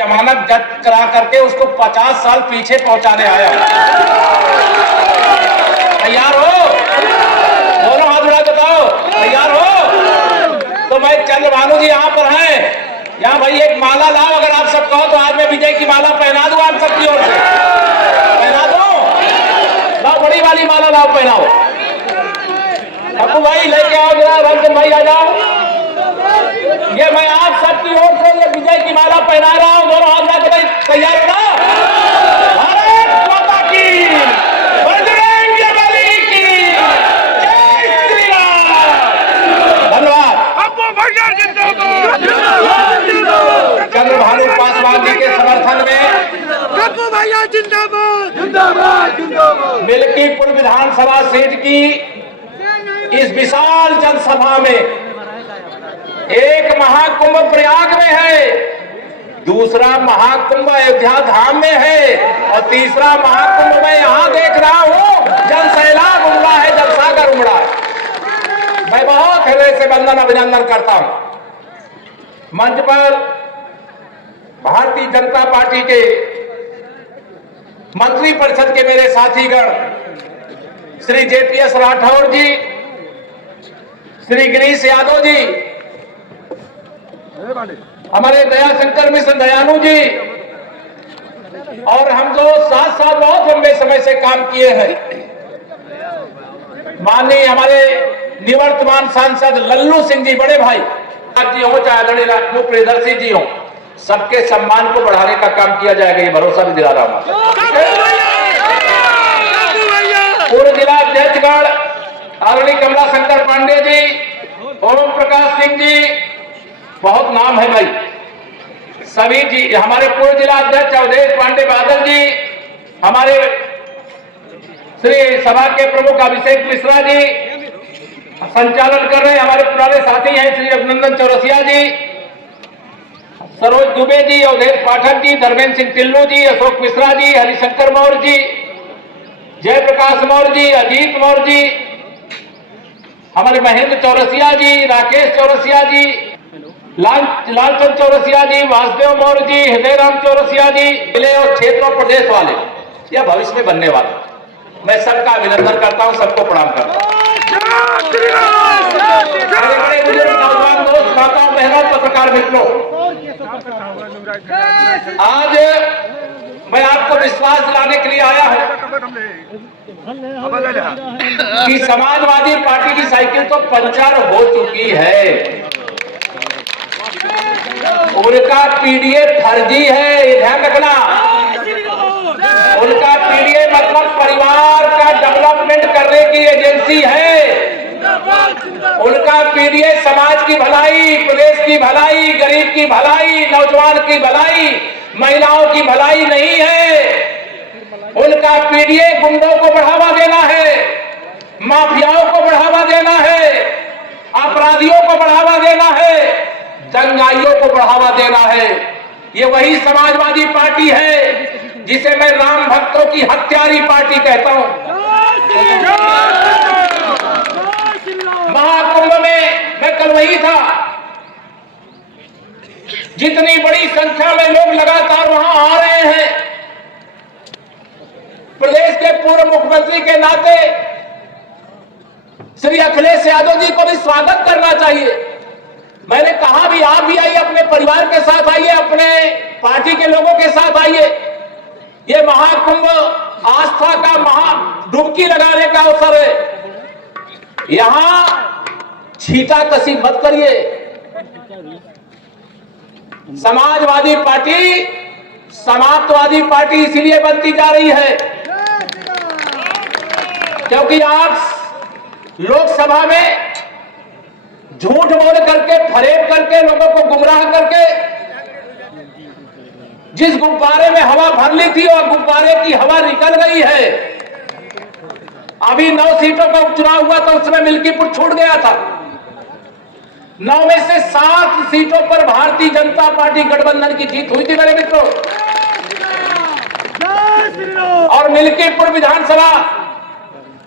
जमानत जब्त करा करके उसको 50 साल पीछे पहुंचाने आया। तैयार हो? दोनों हाथ उठा बताओ, तैयार हो? तो भाई चंद्रभानु जी यहाँ पर हैं, यहाँ भाई एक माला लाओ, अगर आप सब कहो तो आज मैं विजय की माला पहना दूं आप सबकी ओर से, पहना दो। लाओ बड़ी वाली माला लाओ, पहनाओ। अबू भाई लेके आओ जरा, रंजन भाई आ जाओ। ये मैं आप सबकी ओर से ये विजय की माला पहना रहा हूं, दोनों हाथ लाके भाई तैयार हो ना? भारत माता की, बजरंग बली की, जय श्री राम। धन्यवाद। चंद्रभानु पासवान जी के समर्थन में भैया जिंदाबाद जिंदाबाद जिंदाबाद। मिल्कीपुर विधानसभा सीट की इस विशाल जनसभा में एक महाकुंभ प्रयाग में है, दूसरा महाकुंभ अयोध्या धाम में है और तीसरा महाकुंभ मैं यहां देख रहा हूं, जनसैलाब उमड़ा है, जनसागर उमड़ा है। मैं बहुत हृदय से वंदन अभिनंदन करता हूं। मंच पर भारतीय जनता पार्टी के मंत्री परिषद के मेरे साथीगण श्री JPS राठौर जी, श्री गिरीश यादव जी, हमारे दयाशंकर मिश्र दयानु जी, और हम जो साथ साथ बहुत लंबे समय से काम किए हैं, माननीय हमारे निवर्तमान सांसद लल्लू सिंह जी, बड़े भाई जी हो चाहे आदरणीय राजपूत प्रियदर्शी जी हो, सबके सम्मान को बढ़ाने का काम किया जाएगा, ये भरोसा भी दिला रहा हूं। पूर्व जिला अध्यक्षगण आदरणीय कमला शंकर पांडे जी, ओम प्रकाश सिंह जी, बहुत नाम है भाई, सभी जी, हमारे पूर्व जिला अध्यक्ष अवधेश पांडे बादल जी, हमारे श्री सभा के प्रमुख अभिषेक मिश्रा जी संचालन कर रहे हैं, हमारे पुराने साथी हैं श्री अभिनंदन चौरसिया जी, सरोज दुबे जी, अवधेश पाठक जी, धर्मेंद्र सिंह टिल्लू जी, अशोक मिश्रा जी, हरिशंकर मौर्य जी, जयप्रकाश मौर्य जी, अजीत मौर्य जी, हमारे महेंद्र चौरसिया जी, राकेश चौरसिया जी, लालचंद चौरसिया जी, वासुदेव मौर्य जी, हृदय राम चौरसिया जी, जिले और क्षेत्र और प्रदेश वाले या भविष्य में बनने वाले, मैं सबका अभिनंदन करता हूं, सबको प्रणाम करता हूं। बड़े बुजुर्ग नौजवान दोस्त, माताओं बहनों, पत्रकार मित्रों, आज मैं आपको विश्वास दिलाने के लिए आया हूं कि समाजवादी पार्टी की साइकिल तो पंचर हो चुकी है, उनका पीडीए फर्जी है, ये ध्यान रखना। उनका पीडीए मतलब परिवार का डेवलपमेंट करने की एजेंसी है। उनका पीडीए समाज की भलाई, प्रदेश की भलाई, गरीब की भलाई, नौजवान की भलाई, महिलाओं की भलाई नहीं है। उनका पीडीए गुंडों को बढ़ावा देना है, माफियाओं को बढ़ावा देना है, अपराधियों को बढ़ावा देना है, दंगाइयों को बढ़ावा देना है। ये वही समाजवादी पार्टी है जिसे मैं राम भक्तों की हत्यारी पार्टी कहता हूं। महाकुंभ में मैं कल वही था, जितनी बड़ी संख्या में लोग लगातार वहां आ रहे हैं, प्रदेश के पूर्व मुख्यमंत्री के नाते श्री अखिलेश यादव जी को भी स्वागत करना चाहिए। मैंने कहा भी आप भी आइए, अपने परिवार के साथ आइए, अपने पार्टी के लोगों के साथ आइए। ये महाकुंभ आस्था का महा डुबकी लगाने का अवसर है। यहां छीटा कसी मत करिए। समाजवादी पार्टी समाप्तवादी पार्टी इसीलिए बनती जा रही है क्योंकि आप लोकसभा में झूठ बोल करके, फरेब करके, लोगों को गुमराह करके जिस गुब्बारे में हवा भर ली थी और गुब्बारे की हवा निकल गई है। अभी 9 सीटों का उपचुनाव हुआ तो उसमें मिल्कीपुर छूट गया था। 9 में से 7 सीटों पर भारतीय जनता पार्टी गठबंधन की जीत हुई थी मेरे मित्रों। और मिल्कीपुर विधानसभा,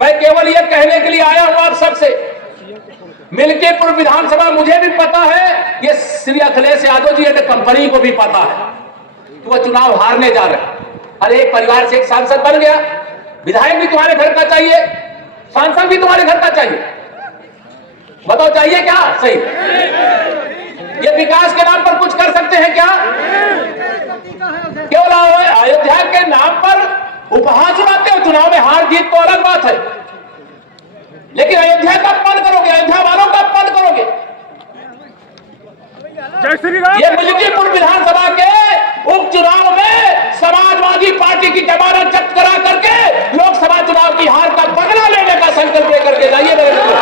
मैं केवल यह कहने के लिए आया हूं आप सबसे, मिल्कीपुर विधानसभा मुझे भी पता है, ये श्री अखिलेश यादव जी एंड कंपनी को भी पता है। तो वह चुनाव हारने जा रहे हैं। अरे एक परिवार से एक सांसद बन गया, विधायक भी तुम्हारे घर का चाहिए, सांसद भी तुम्हारे घर का चाहिए, बताओ चाहिए क्या? सही, ये विकास के नाम पर कुछ कर सकते हैं क्या? केवल अयोध्या के नाम पर उपहास उड़ाते हो। चुनाव में हार जीत तो अलग बात है, लेकिन अयोध्या का अपमान करोगे, अयोध्या वालों का अपमान करोगे। ये मिल्कीपुर विधानसभा के उपचुनाव में समाजवादी पार्टी की जमानत जब्त करा करके लोकसभा चुनाव की हार का बदला लेने का संकल्प लेकर के जाइए मेरे मित्रों।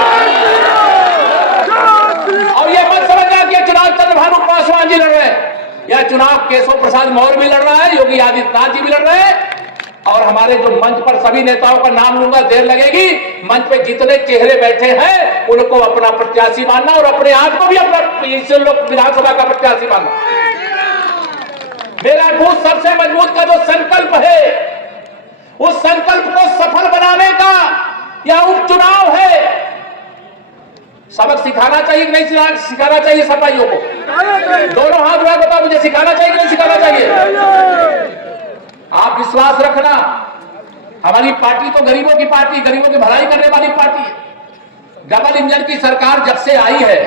और ये मत समझना कि चुनाव चंद्रभानु पासवान जी लड़ रहे हैं, यह चुनाव केशव प्रसाद मौर्य भी लड़ रहा है, योगी आदित्यनाथ जी भी लड़ रहे हैं, और हमारे जो मंच पर सभी नेताओं का नाम लूंगा, देर लगेगी। मंच पे जितने चेहरे बैठे हैं उनको अपना प्रत्याशी मानना और अपने आप को भी अपना विधानसभा का प्रत्याशी मानना। मेरा बूथ सबसे मजबूत का जो संकल्प है, उस संकल्प को सफल बनाने का यह उपचुनाव है। सबक सिखाना चाहिए कि नहीं सिखाना चाहिए? सफाइयों को दोनों हाथ उठा बताओ, मुझे सिखाना चाहिए कि नहीं सिखाना चाहिए? आप विश्वास रखना, हमारी पार्टी तो गरीबों की पार्टी, गरीबों की भलाई करने वाली पार्टी है। डबल इंजन की सरकार जब से आई है,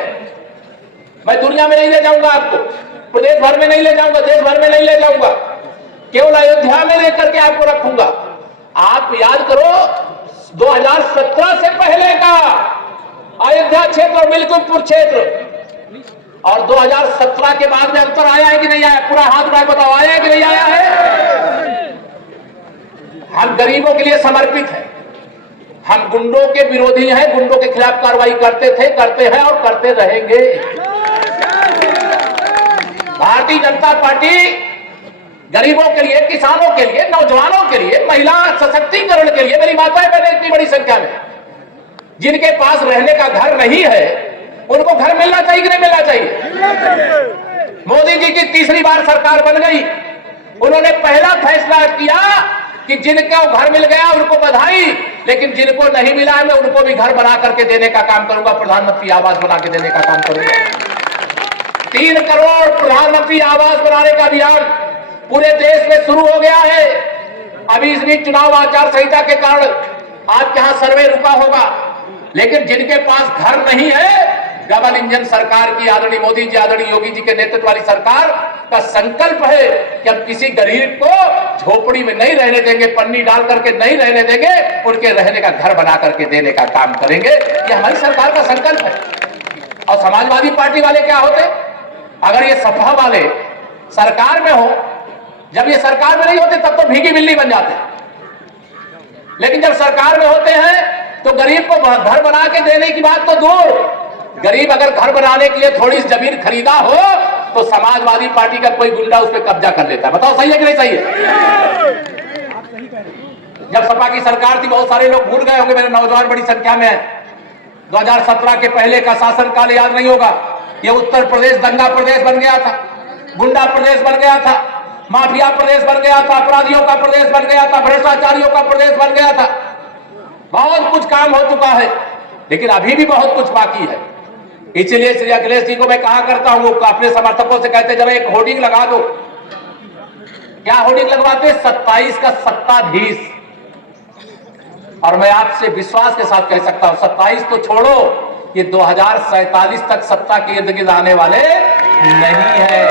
मैं दुनिया में नहीं ले जाऊंगा आपको, प्रदेश भर में नहीं ले जाऊंगा, देश भर में नहीं ले जाऊंगा, केवल अयोध्या में लेकर के आपको रखूंगा। आप याद करो 2017 से पहले का अयोध्या क्षेत्र और मिल्कीपुर क्षेत्र, और 2017 के बाद में अंतर आया है कि नहीं आया? पूरा हाथ उठाए बताओ, आया है कि नहीं आया है? हम गरीबों के लिए समर्पित हैं, हम गुंडों के विरोधी हैं, गुंडों के खिलाफ कार्रवाई करते थे, करते हैं और करते रहेंगे। भारतीय जनता पार्टी गरीबों के लिए, किसानों के लिए, नौजवानों के लिए, महिला सशक्तिकरण के लिए, मेरी माताएं बहनें इतनी बड़ी संख्या में जिनके पास रहने का घर नहीं है, उनको घर मिलना चाहिए कि नहीं मिलना चाहिए? मोदी जी की तीसरी बार सरकार बन गई, उन्होंने पहला फैसला किया कि जिनको घर मिल गया उनको बधाई, लेकिन जिनको नहीं मिला है मैं उनको भी घर बना करके देने का काम करूंगा, प्रधानमंत्री आवास बना के देने का काम करूंगा। 3 करोड़ प्रधानमंत्री आवास बनाने का अभियान पूरे देश में शुरू हो गया है। अभी इस बीच चुनाव आचार संहिता के कारण आपके यहां सर्वे रुका होगा, लेकिन जिनके पास घर नहीं है, डबल इंजन सरकार की, आदरणीय मोदी जी, आदरणीय योगी जी के नेतृत्व वाली सरकार का संकल्प है कि हम किसी गरीब को झोपड़ी में नहीं रहने देंगे, पन्नी डाल करके नहीं रहने देंगे, उनके रहने का घर बना करके देने का काम करेंगे। ये हमारी सरकार का संकल्प है। और समाजवादी पार्टी वाले क्या होते? अगर ये सपा वाले सरकार में हो, जब ये सरकार में नहीं होते तब तो भीगी बिल्ली बन जाते, लेकिन जब सरकार में होते हैं तो गरीब को घर बना के देने की बात तो दूर, गरीब अगर घर बनाने के लिए थोड़ी जमीन खरीदा हो तो समाजवादी पार्टी का कोई गुंडा उस पर कब्जा कर लेता है। बताओ सही है कि नहीं सही है? जब सपा की सरकार थी, बहुत सारे लोग भूल गए होंगे, मेरे नौजवान बड़ी संख्या में है, 2017 के पहले का शासनकाल याद नहीं होगा। ये उत्तर प्रदेश दंगा प्रदेश बन गया था, गुंडा प्रदेश बन गया था, माफिया प्रदेश बन गया था, अपराधियों का प्रदेश बन गया था, भ्रष्टाचारियों का प्रदेश बन गया था। बहुत कुछ काम हो चुका है, लेकिन अभी भी बहुत कुछ बाकी है। इसलिए श्री अखिलेश जी को मैं कहा करता हूं, अपने समर्थकों से कहते जरा एक होर्डिंग लगा दो। क्या होर्डिंग लगवाते? 27 का सत्ताधीश। और मैं आपसे विश्वास के साथ कह सकता हूं, 27 तो छोड़ो, ये 2047 तक सत्ता के इर्द गिर्द आने वाले नहीं है।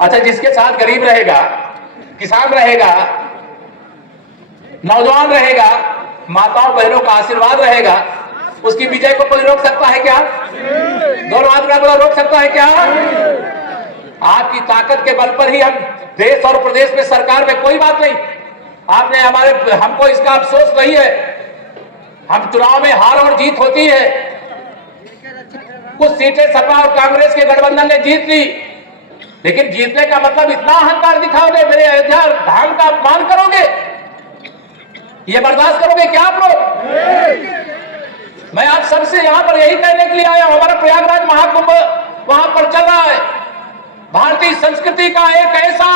अच्छा, जिसके साथ गरीब रहेगा, किसान रहेगा, नौजवान रहेगा, माताओं बहनों का आशीर्वाद रहेगा, उसकी विजय को कोई रोक सकता है क्या? दोनों हाथ में रोक सकता है क्या? आपकी ताकत के बल पर ही हम देश और प्रदेश में, सरकार में कोई बात नहीं, आपने हमको इसका अफसोस नहीं है। हम चुनाव में हार और जीत होती है, कुछ सीटें सपा और कांग्रेस के गठबंधन ने जीत ली, लेकिन जीतने का मतलब इतना अहंकार दिखाओगे, मेरे अयोध्या धाम का अपमान करोगे, ये बर्दाश्त करोगे क्या आप लोग? मैं आप सबसे यहां पर यही कहने के लिए आया हूं, हमारा प्रयागराज महाकुंभ वहां पर चल रहा है, भारतीय संस्कृति का एक ऐसा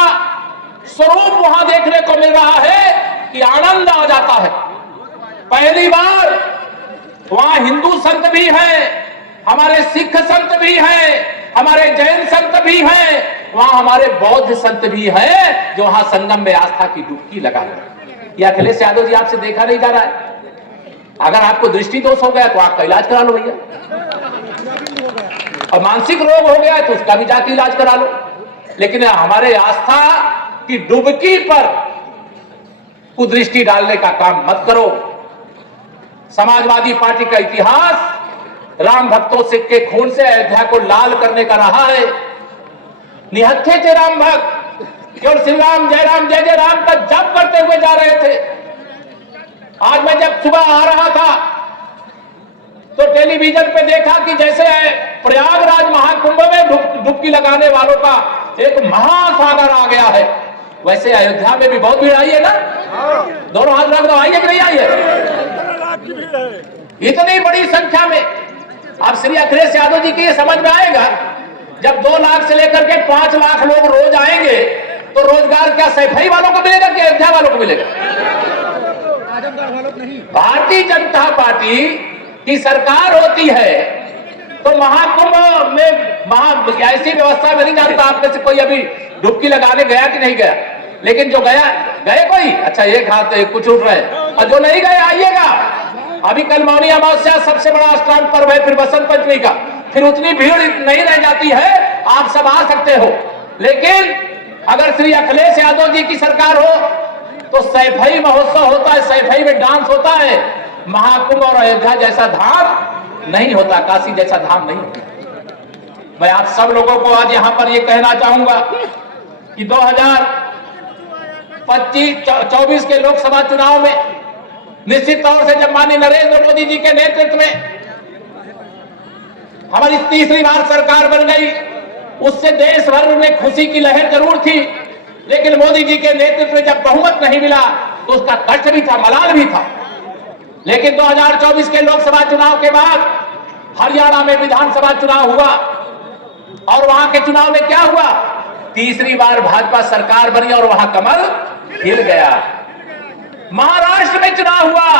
स्वरूप वहां देखने को मिल रहा है कि आनंद आ जाता है। पहली बार वहां हिंदू संत भी हैं, हमारे सिख संत भी हैं, हमारे जैन संत भी हैं, वहां हमारे बौद्ध संत भी हैं जो वहां संगम में आस्था की डुबकी लगा रहे। ये अखिलेश यादव जी आपसे देखा नहीं जा रहा है। अगर आपको दृष्टि दोष हो गया तो आपका इलाज करा लो भैया, और मानसिक रोग हो गया तो उसका भी जाके इलाज करा लो। लेकिन हमारे आस्था की डुबकी पर कुदृष्टि डालने का काम मत करो। समाजवादी पार्टी का इतिहास राम भक्तों के खून से अयोध्या को लाल करने का रहा है। निहत्थे थे राम भक्त, केवल श्री राम जय जय राम का जप करते हुए जा रहे थे। आज मैं जब सुबह आ रहा था तो टेलीविजन पे देखा कि जैसे प्रयागराज महाकुंभ में डुबकी लगाने वालों का एक महासागर आ गया है, वैसे अयोध्या में भी बहुत भीड़ आई है ना। दोनों हाथ रख दो, आई है कि नहीं आई है? इतनी बड़ी संख्या में। अब श्री अखिलेश यादव जी की ये समझ में आएगा, जब 2 लाख से लेकर के 5 लाख लोग रोज आएंगे तो रोजगार क्या सैफई वालों को मिलेगा कि अयोध्या वालों को मिलेगा? भारतीय जनता पार्टी की सरकार होती है तो महाकुंभ में ऐसी व्यवस्था में नहीं जानता आप में से कोई अभी डुबकी लगाने गया कि नहीं गया। लेकिन जो गया, गए कोई? अच्छा, एक हाथ कुछ उठ रहे, और जो नहीं गए आइएगा। अभी कल मौनी अमावस्या सबसे बड़ा अष्टांग पर्व है, फिर बसंत पंचमी का, फिर उतनी भीड़ नहीं रह जाती है, आप सब आ सकते हो। लेकिन अगर श्री अखिलेश यादव जी की सरकार हो तो सैफई महोत्सव होता है, सैफई में डांस होता है। महाकुंभ और अयोध्या जैसा धाम नहीं होता, काशी जैसा धाम नहीं होता। मैं आप सब लोगों को आज यहां पर यह कहना चाहूंगा कि 2024 के लोकसभा चुनाव में निश्चित तौर से जब माननीय नरेंद्र मोदी जी के नेतृत्व में हमारी तीसरी बार सरकार बन गई, उससे देश भर में खुशी की लहर जरूर थी। लेकिन मोदी जी के नेतृत्व में जब बहुमत नहीं मिला तो उसका कष्ट भी था, मलाल भी था। लेकिन 2024 के लोकसभा चुनाव के बाद हरियाणा में विधानसभा चुनाव हुआ, और वहां के चुनाव में क्या हुआ? तीसरी बार भाजपा सरकार बनी और वहां कमल खिल गया। महाराष्ट्र में चुनाव हुआ,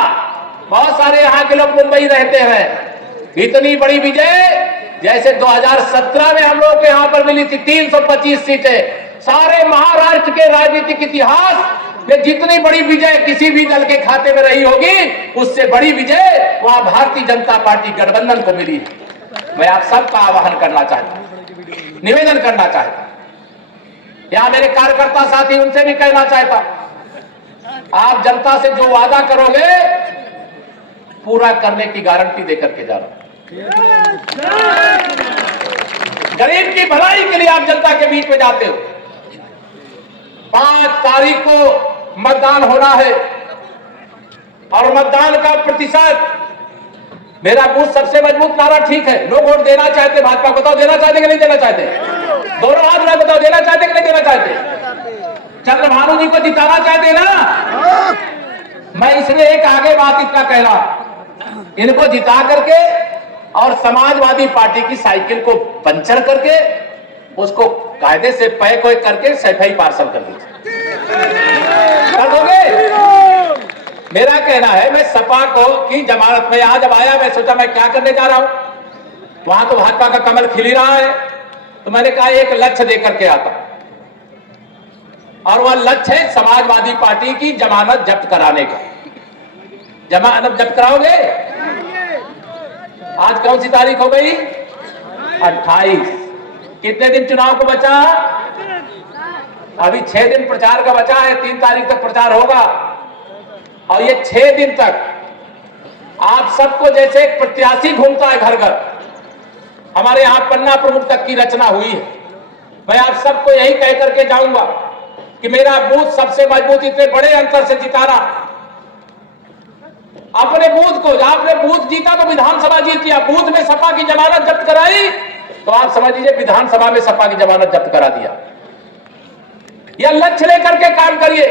बहुत सारे यहां के लोग मुंबई रहते हैं। इतनी बड़ी विजय जैसे 2017 में हम लोग को यहां पर मिली थी 325 सीटें। सारे महाराष्ट्र के राजनीतिक इतिहास में जितनी बड़ी विजय किसी भी दल के खाते में रही होगी, उससे बड़ी विजय वहां भारतीय जनता पार्टी गठबंधन को मिली। मैं आप सबका आह्वान करना चाहता हूं, निवेदन करना चाहता हूं, यहां मेरे कार्यकर्ता साथी उनसे भी कहना चाहता, आप जनता से जो वादा करोगे पूरा करने की गारंटी देकर के जा रहा हूं। गरीब की भलाई के लिए आप जनता के बीच में जाते हो। 5 तारीख को मतदान होना है, और मतदान का प्रतिशत, मेरा बूथ सबसे मजबूत नारा ठीक है। लोग वोट देना चाहते भाजपा को, बताओ देना चाहते कि नहीं देना चाहते? दोनों हाथ में बताओ, देना चाहते कि नहीं देना चाहते? चंद्रभानु जी को जिताना चाहते ना? मैं इसलिए एक आगे बात इतना कह रहा, इनको जिता करके और समाजवादी पार्टी की साइकिल को पंचर करके उसको कायदे से पैक करके सैफई पार्सल कर दीजिए, कर दोगे? मेरा कहना है, मैं सपा को की जमानत में आज जब आया, मैं सोचा मैं क्या करने जा रहा हूं, वहां तो भाजपा का कमल खिल रहा है, तो मैंने कहा एक लक्ष्य देकर के आता, और वह लक्ष्य है समाजवादी पार्टी की जमानत जब्त कराने का। जमानत जब्त कराओगे? आज कौन सी तारीख हो गई? 28। कितने दिन चुनाव को बचा? अभी 6 दिन प्रचार का बचा है, 3 तारीख तक प्रचार होगा, और ये 6 दिन तक आप सबको जैसे एक प्रत्याशी घूमता है घर घर, हमारे यहां पन्ना प्रमुख तक की रचना हुई है। मैं आप सबको यही कह करके जाऊंगा कि मेरा बूथ सबसे मजबूत, इतने बड़े अंतर से जिताना। अपने बूथ को, आपने बूथ जीता तो विधानसभा जीत लिया, बूथ में सपा की जमानत जब्त कराई तो आप समझ लीजिए विधानसभा में सपा की जमानत जब्त करा दिया। यह लक्ष्य लेकर के काम करिए।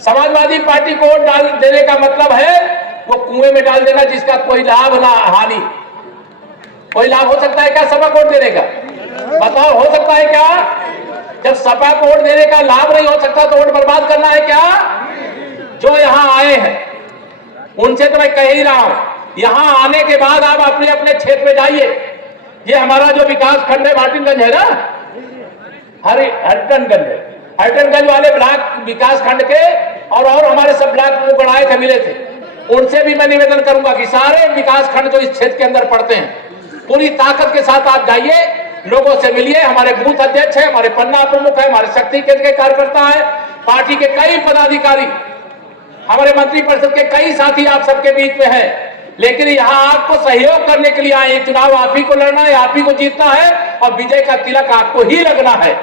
समाजवादी पार्टी को वोट डाल देने का मतलब है वो कुएं में डाल देना जिसका कोई लाभ ना हानि। कोई लाभ हो सकता है क्या सपा को वोट देने का? बताओ, हो सकता है क्या? जब सपा को वोट देने का लाभ नहीं हो सकता तो वोट बर्बाद करना है क्या? जो यहां आए हैं उनसे तो मैं कह ही रहा हूं, यहां आने के बाद आप अपने अपने क्षेत्र में जाइए, ये हमारा जो विकास खंड है मार्टिनगंज है ना, हरिटनगंज वाले ब्लॉक विकास खंड के और हमारे सब ब्लॉक बनाए थे, मिले थे, उनसे भी मैं निवेदन करूंगा कि सारे विकास खंड जो इस क्षेत्र के अंदर पड़ते हैं पूरी ताकत के साथ आप जाइए, लोगों से मिलिए। हमारे बूथ अध्यक्ष है, हमारे पन्ना प्रमुख है, हमारे शक्ति केंद्र के कार्यकर्ता है, पार्टी के कई पदाधिकारी, हमारे मंत्री परिषद के कई साथी आप सबके बीच में है, लेकिन यहाँ आपको सहयोग करने के लिए आए। चुनाव आप ही को लड़ना है, आप ही को जीतना है और विजय का तिलक आपको ही लगना है।